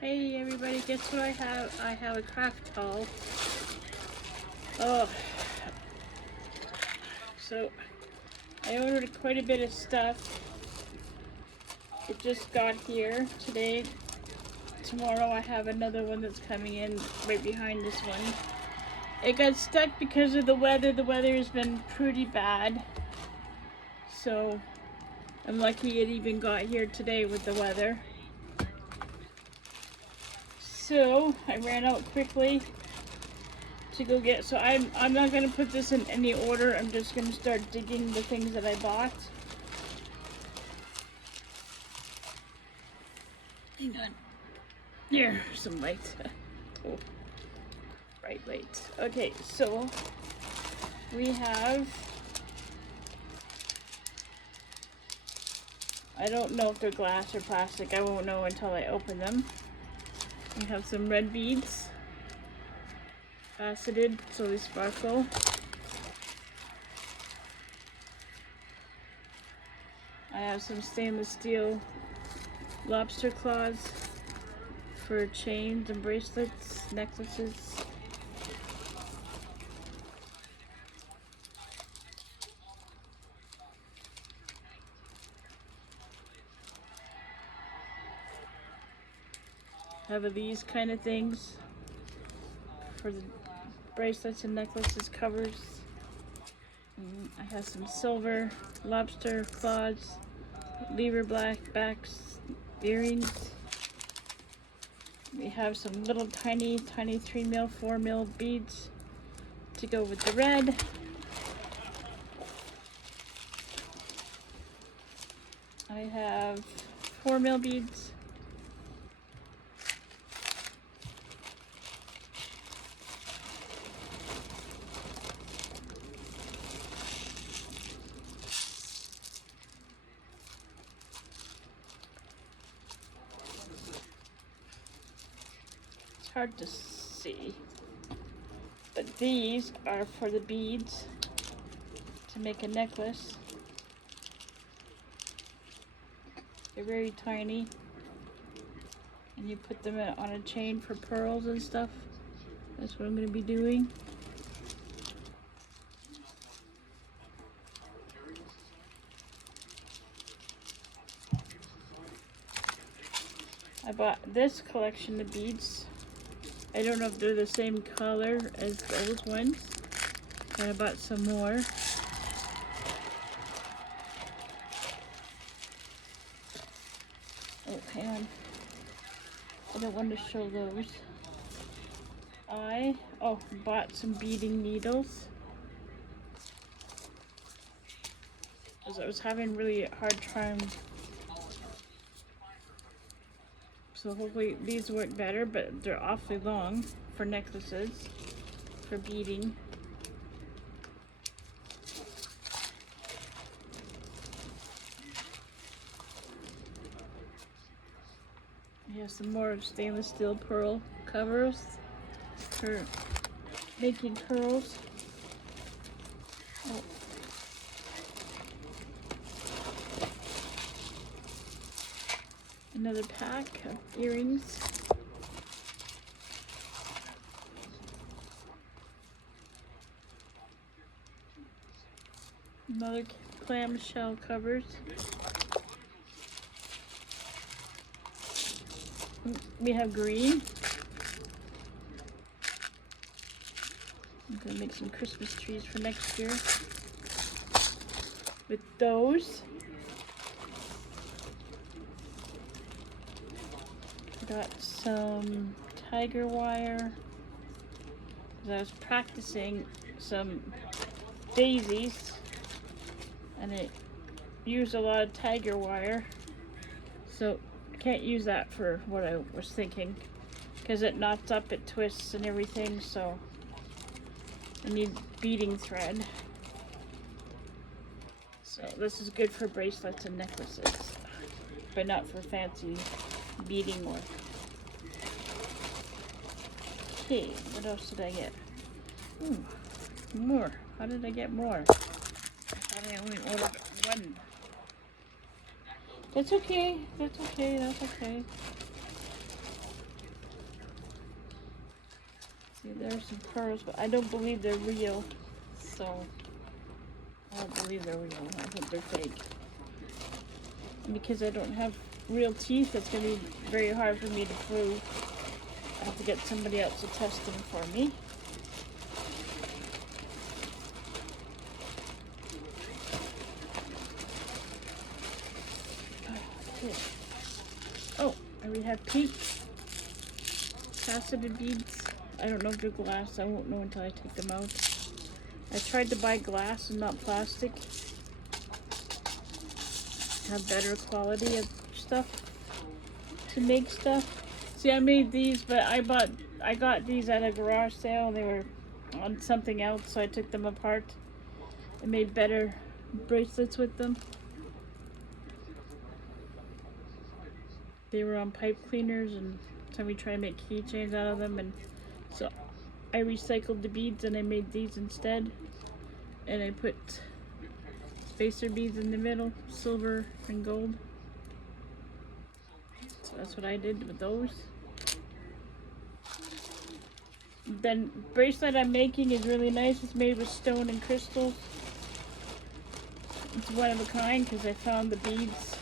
Hey everybody, guess what I have? I have a craft haul. Oh, so I ordered quite a bit of stuff. It just got here today. Tomorrow I have another one that's coming in right behind this one. It got stuck because of the weather. The weather has been pretty bad. So I'm lucky it even got here today with the weather. So I ran out quickly to go get, so I'm not going to put this in any order. I'm just going to start digging the things that I bought. Hang on. Here, some light. Oh, bright light. Okay, so we have, I don't know if they're glass or plastic. I won't know until I open them. We have some red beads, faceted so they sparkle. I have some stainless steel lobster claws for chains and bracelets, necklaces. I have these kind of things for the bracelets and necklaces covers. I have some silver lobster claws, lever black backs, earrings. We have some little tiny 3mm, 4mm beads to go with the red. I have 4mm beads. Hard to see, but these are for the beads to make a necklace. They're very tiny, and you put them on a chain for pearls and stuff. That's what I'm going to be doing. I bought this collection of beads. I don't know if they're the same color as those ones, but I bought some more. Oh, hang on. I don't want to show those. I bought some beading needles, because I was having really hard time. So hopefully these work better, but they're awfully long for necklaces, for beading. We have some more stainless steel pearl covers for making pearls. Oh. Another pack of earrings. Another clamshell covers. We have green. I'm gonna make some Christmas trees for next year with those. Got some tiger wire. I was practicing some daisies and it used a lot of tiger wire, so I can't use that for what I was thinking because it knots up, it twists and everything, so I need beading thread. So this is good for bracelets and necklaces, but not for fancy beading work. Okay, what else did I get? More. How did I get more? I thought I only ordered one. That's okay. That's okay. That's okay. See, there's some pearls, but I don't believe they're real. So, I don't believe they're real. I think they're fake. And because I don't have real teeth, it's going to be very hard for me to prove. I have to get somebody else to test them for me. Oh, and we have pink faceted beads. I don't know if they're glass. I won't know until I take them out. I tried to buy glass and not plastic. Have better quality of stuff to make stuff. See, I made these, but I got these at a garage sale and they were on something else, so I took them apart and made better bracelets with them. They were on pipe cleaners, and so we try to make keychains out of them, and so I recycled the beads and I made these instead. And I put spacer beads in the middle, silver and gold. So that's what I did with those. Then bracelet I'm making is really nice. It's made with stone and crystals. It's one of a kind because I found the beads.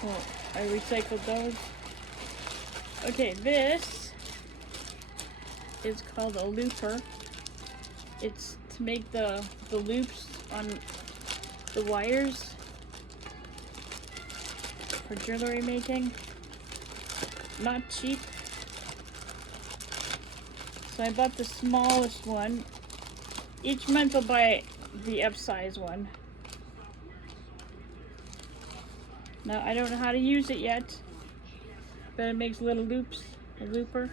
So I recycled those. Okay, this is called a looper. It's to make the loops on the wires for jewelry making. Not cheap. So I bought the smallest one. Each month I'll buy the F-size one. Now I don't know how to use it yet, but it makes little loops, a looper.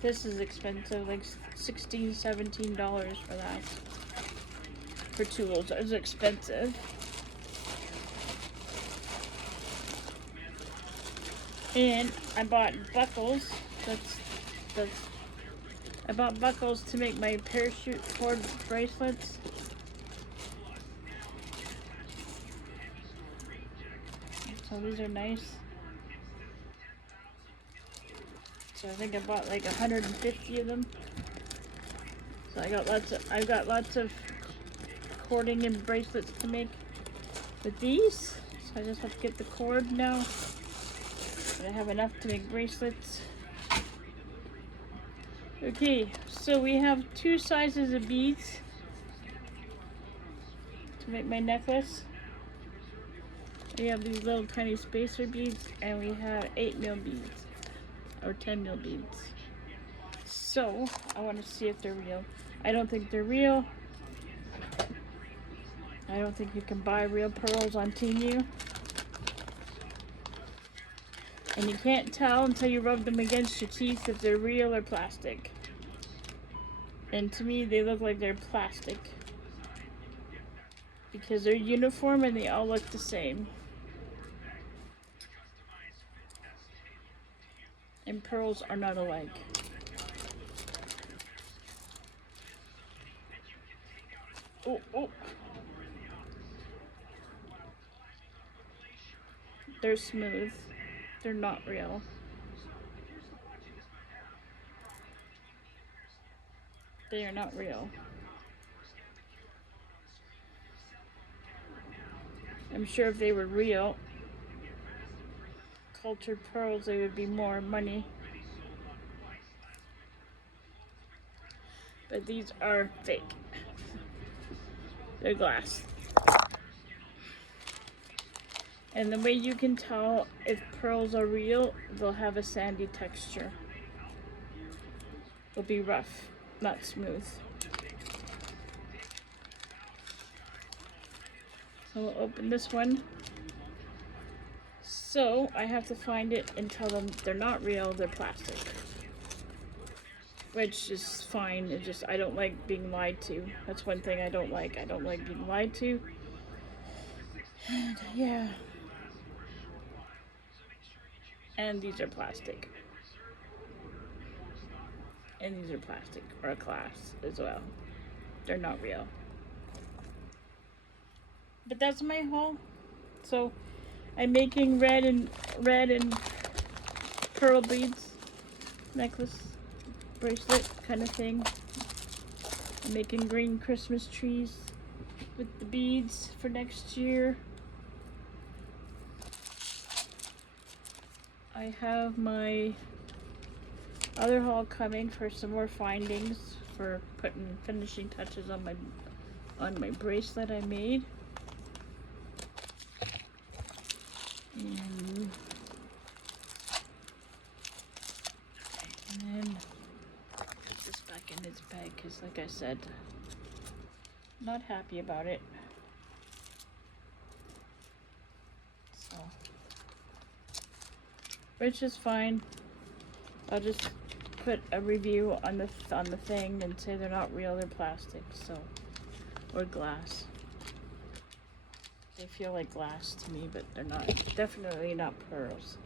This is expensive, like $16, $17 for that. For tools, it's expensive. And I bought buckles. I bought buckles to make my parachute cord bracelets. So these are nice. So I think I bought like 150 of them. So I've got lots of cording and bracelets to make with these. So I just have to get the cord now. But I have enough to make bracelets. Okay, so we have two sizes of beads to make my necklace. We have these little tiny spacer beads, and we have 8mm beads, or 10mm beads. So, I want to see if they're real. I don't think they're real. I don't think you can buy real pearls on Temu. And you can't tell until you rub them against your teeth if they're real or plastic. And to me, they look like they're plastic. Because they're uniform and they all look the same. And pearls are not alike. Oh, oh. They're smooth. They're not real. They are not real. I'm sure if they were real, cultured pearls, they would be more money. But these are fake. They're glass. And the way you can tell if pearls are real, they'll have a sandy texture. They'll be rough, not smooth. So we'll open this one. So I have to find it and tell them they're not real, they're plastic. Which is fine, it's just I don't like being lied to. That's one thing I don't like. I don't like being lied to. And yeah. And these are plastic. And these are plastic, or glass as well. They're not real. But that's my haul. So I'm making red and pearl beads. necklace, bracelet kind of thing. I'm making green Christmas trees with the beads for next year. I have my other haul coming for some more findings for putting finishing touches on my bracelet I made. And then put this back in its bag because, like I said, not happy about it. So, which is fine. I'll just put a review on the thing and say they're not real, they're plastic, so, or glass. They feel like glass to me, but they're not. Definitely not pearls.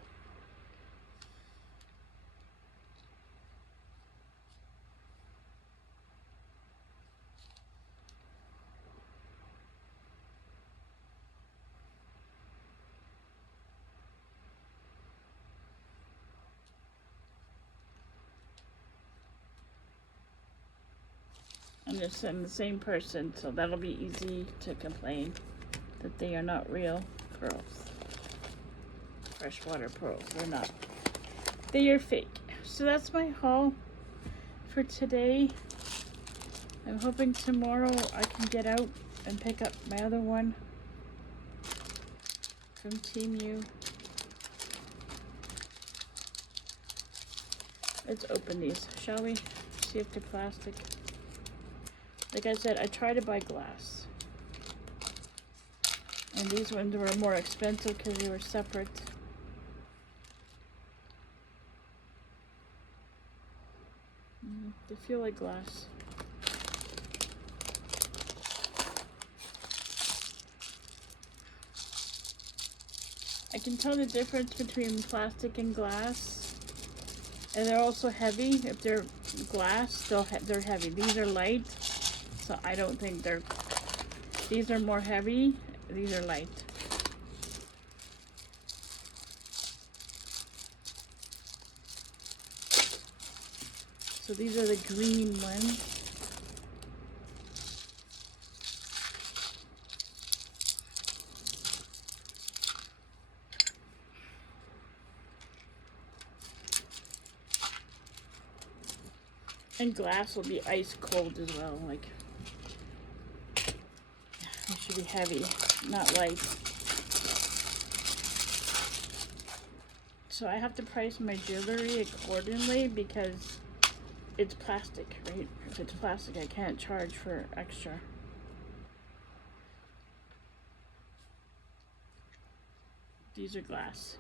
I'm the same person, so that'll be easy to complain that they are not real pearls. Freshwater pearls, they're not. They are fake. So that's my haul for today. I'm hoping tomorrow I can get out and pick up my other one from Team U. Let's open these, shall we? See if they're plastic. Like I said, I try to buy glass. And these ones were more expensive because they were separate. They feel like glass. I can tell the difference between plastic and glass. And they're also heavy. If they're glass, they're heavy. These are light, so I don't think they're... These are more heavy. These are light. So these are the green ones. And glass will be ice cold as well, like, it should be heavy, not light. So I have to price my jewelry accordingly because it's plastic, right? If it's plastic, I can't charge for extra. These are glass.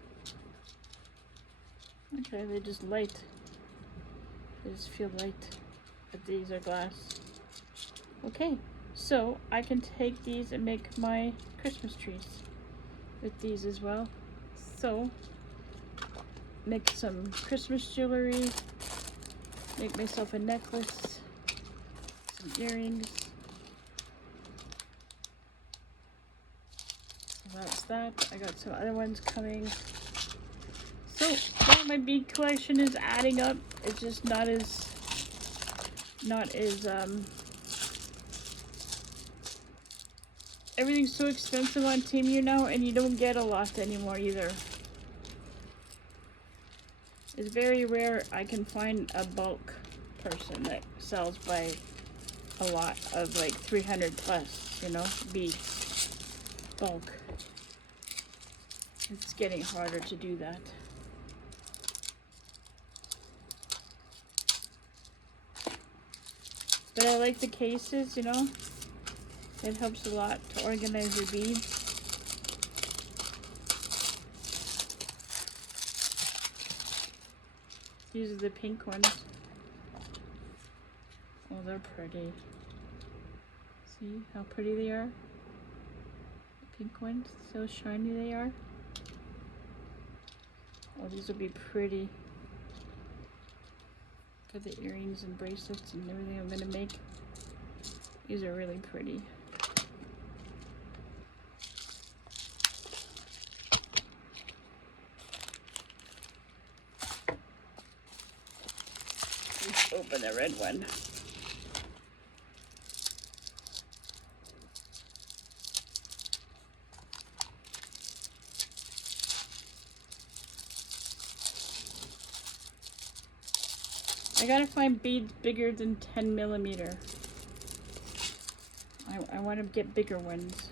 Okay, they're just light. They just feel light, but these are glass. Okay, so I can take these and make my Christmas trees with these as well. So, make some Christmas jewelry, make myself a necklace, some earrings. So that's that. I got some other ones coming. So, yeah, my bead collection is adding up. It's just not as everything's so expensive on Team U now, and you don't get a lot anymore either. It's very rare I can find a bulk person that sells by a lot of like 300 plus, you know, beads. Bulk. It's getting harder to do that. But I like the cases, you know. It helps a lot to organize your beads. These are the pink ones. Oh, they're pretty. See how pretty they are? The pink ones, so shiny they are. Oh, these will be pretty for the earrings and bracelets and everything I'm gonna make. These are really pretty. open the red one. I gotta find beads bigger than 10 millimeter. I want to get bigger ones.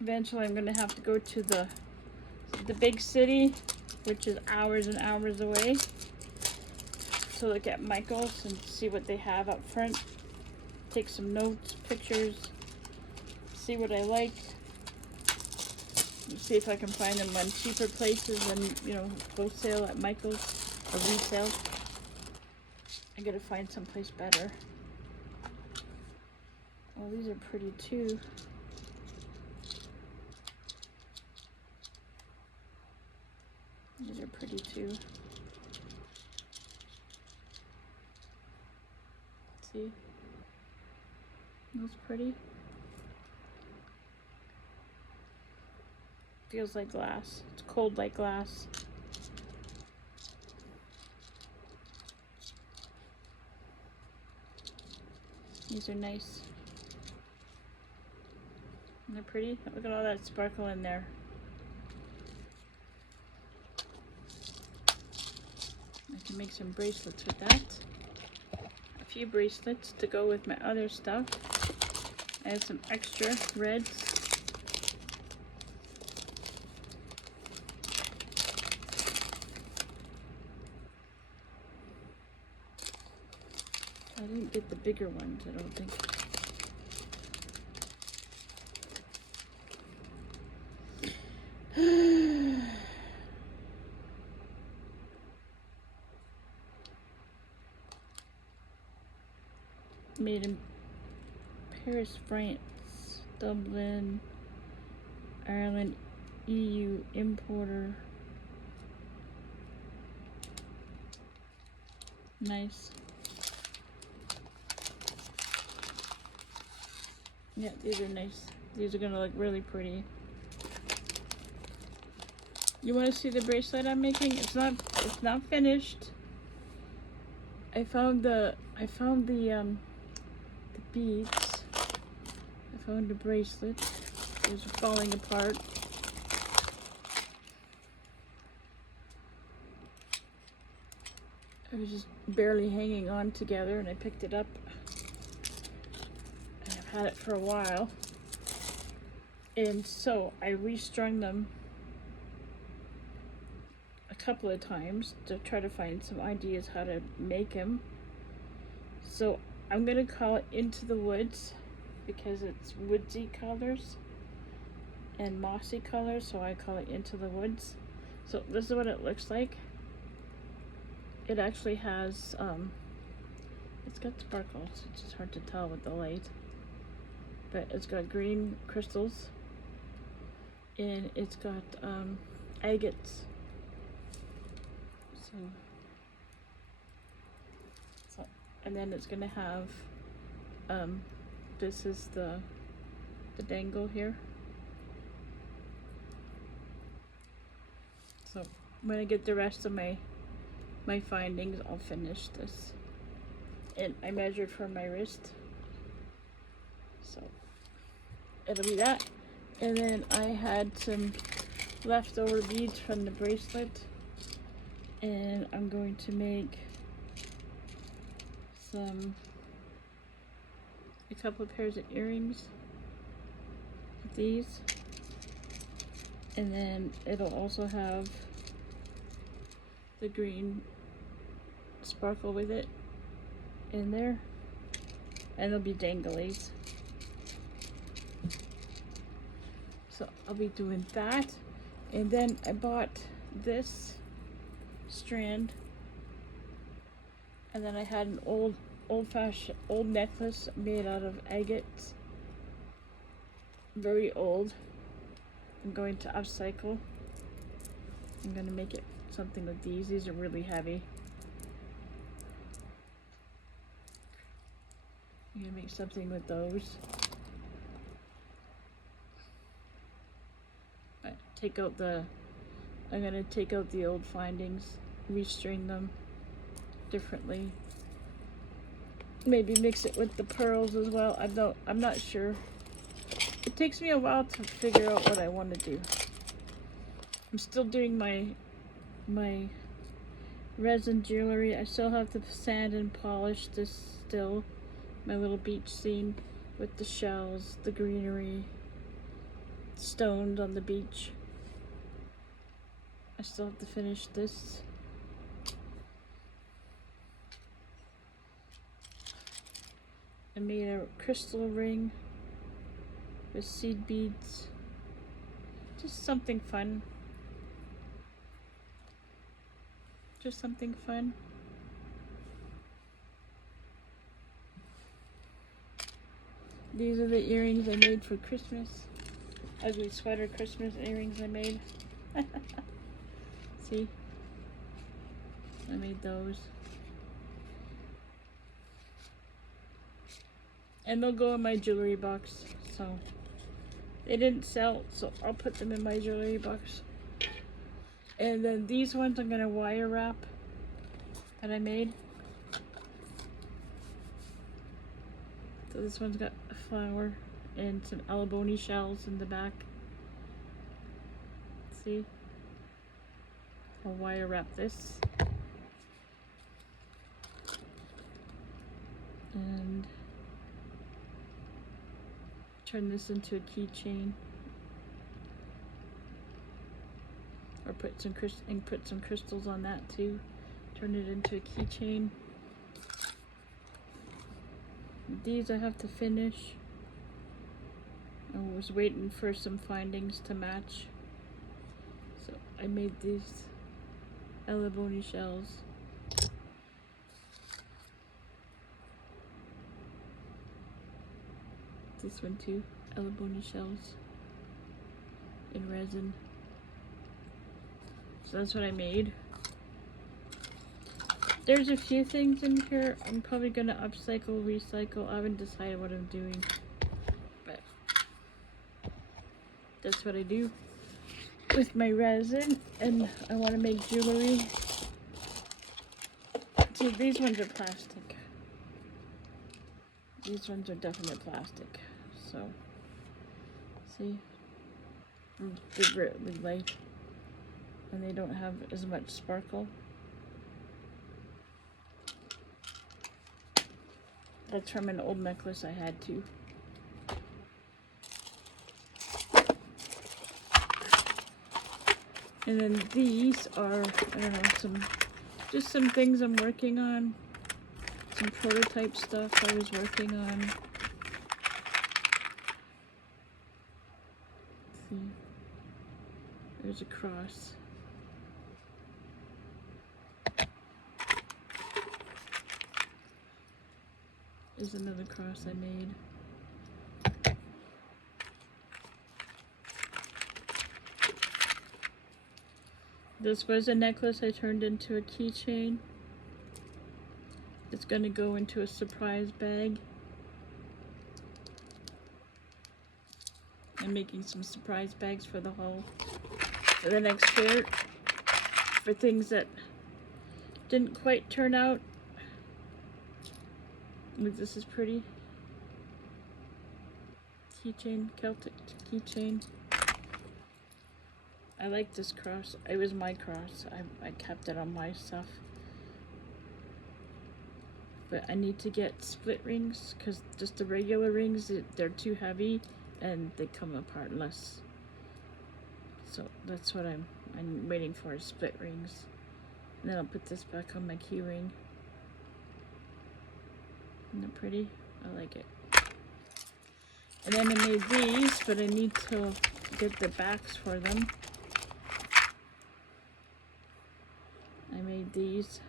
Eventually I'm gonna have to go to the big city, which is hours and hours away, to look at Michael's and see what they have up front. Take some notes, pictures, see what I like. See if I can find them on cheaper places than, you know, wholesale at Michael's or resale. I gotta find someplace better. Oh, these are pretty too. These are pretty too. See? That's pretty. Feels like glass. It's cold like glass. These are nice. And they're pretty. Look at all that sparkle in there. I can make some bracelets with that. A few bracelets to go with my other stuff. I have some extra reds. I didn't get the bigger ones, I don't think. Made in Paris, France, Dublin, Ireland, EU importer. Nice. Yeah, these are nice. These are gonna look really pretty. You want to see the bracelet I'm making? It's not finished. I found the beads. I found the bracelet. It was falling apart. It was just barely hanging on together, and I picked it up. And I've had it for a while. And so I restrung them a couple of times to try to find some ideas how to make them. So I'm gonna call it Into the Woods because it's woodsy colors and mossy colors, so I call it Into the Woods. So this is what it looks like. It actually has it's got sparkles. It's just hard to tell with the light, but it's got green crystals and it's got agates. So, and then it's gonna have this is the dangle here. So when I get the rest of my findings, I'll finish this. And I measured for my wrist, so it'll be that. And then I had some leftover beads from the bracelet, and I'm going to make a couple of pairs of earrings with these, and then it'll also have the green sparkle with it in there, and there'll be danglies. So I'll be doing that. And then I bought this strand, and then I had an old-fashioned necklace made out of agates, very old. I'm going to upcycle. I'm going to make it something with these. These are really heavy. I'm going to make something with those. take out the old findings, restring them differently. Maybe mix it with the pearls as well. I'm not sure. It takes me a while to figure out what I want to do. I'm still doing my resin jewelry. I still have to sand and polish this still. My little beach scene with the shells, the greenery, stones on the beach. I still have to finish this. I made a crystal ring with seed beads. Just something fun. Just something fun. These are the earrings I made for Christmas. Ugly sweater Christmas earrings I made. See? I made those. And they'll go in my jewelry box. So they didn't sell, so I'll put them in my jewelry box. And then these ones I'm gonna wire wrap that I made. So this one's got a flower and some abalone shells in the back. See? I'll wire wrap this. And turn this into a keychain. Or put some crystals on that too. Turn it into a keychain. These I have to finish. I was waiting for some findings to match. So I made these abalone shells. This one too, abalone shells in resin. So that's what I made. There's a few things in here I'm probably gonna upcycle, recycle. I haven't decided what I'm doing, but that's what I do with my resin. And I want to make jewelry. See, these ones are plastic. These ones are definite plastic. So, see, they're really light, and they don't have as much sparkle. That's from an old necklace I had too. And then these are, I don't know, just some things I'm working on. Some prototype stuff I was working on. See, there's a cross. There's another cross I made. This was a necklace I turned into a keychain. It's gonna go into a surprise bag. I'm making some surprise bags for the next year, for things that didn't quite turn out. Look, this is pretty. Keychain, Celtic keychain. I like this cross. It was my cross. I kept it on my stuff. But I need to get split rings, because just the regular rings, they're too heavy and they come apart less. So that's what I'm waiting for, is split rings. And then I'll put this back on my key ring. Isn't that pretty? I like it. And then I made these, but I need to get the backs for them. I made these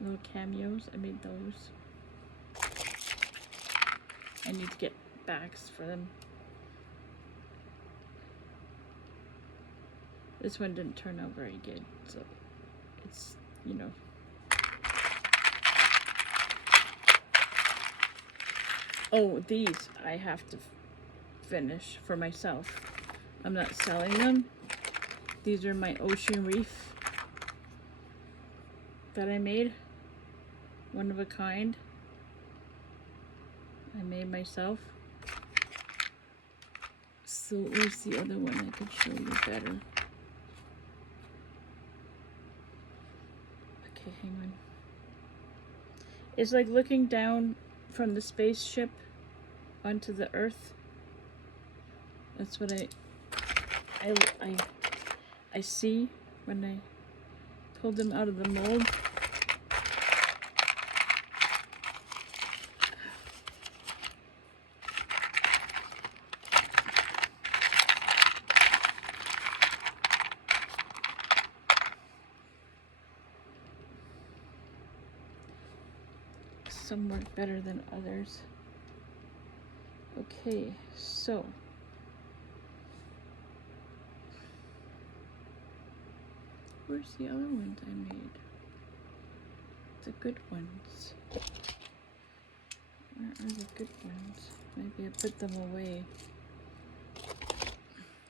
little cameos. I made those. I need to get backs for them. This one didn't turn out very good, so it's, you know. Oh, these I have to finish for myself. I'm not selling them. These are my ocean reef that I made. One of a kind. I made myself. So where's the other one I could show you better? Okay, hang on. It's like looking down from the spaceship onto the earth. That's what I see when I pull them out of the mold. Some work better than others. Okay, so where's the other ones I made? The good ones. Where are the good ones? Maybe I put them away.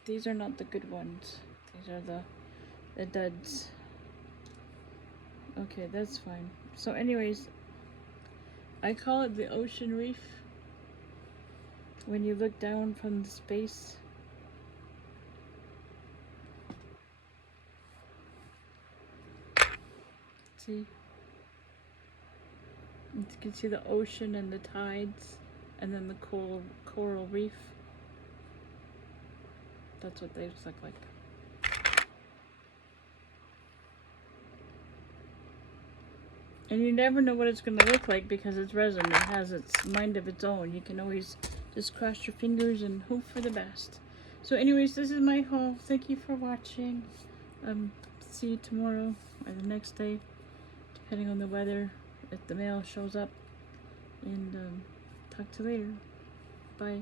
These are not the good ones. These are the duds. Okay, that's fine. So anyways, I call it the ocean reef. When you look down from the space. See? You can see the ocean and the tides, and then the coral reef. That's what they look like. And you never know what it's going to look like because it's resin. It has its mind of its own. You can always just cross your fingers and hope for the best. So anyways, this is my haul. Thank you for watching. See you tomorrow or the next day, depending on the weather, if the mail shows up. And talk to you later. Bye.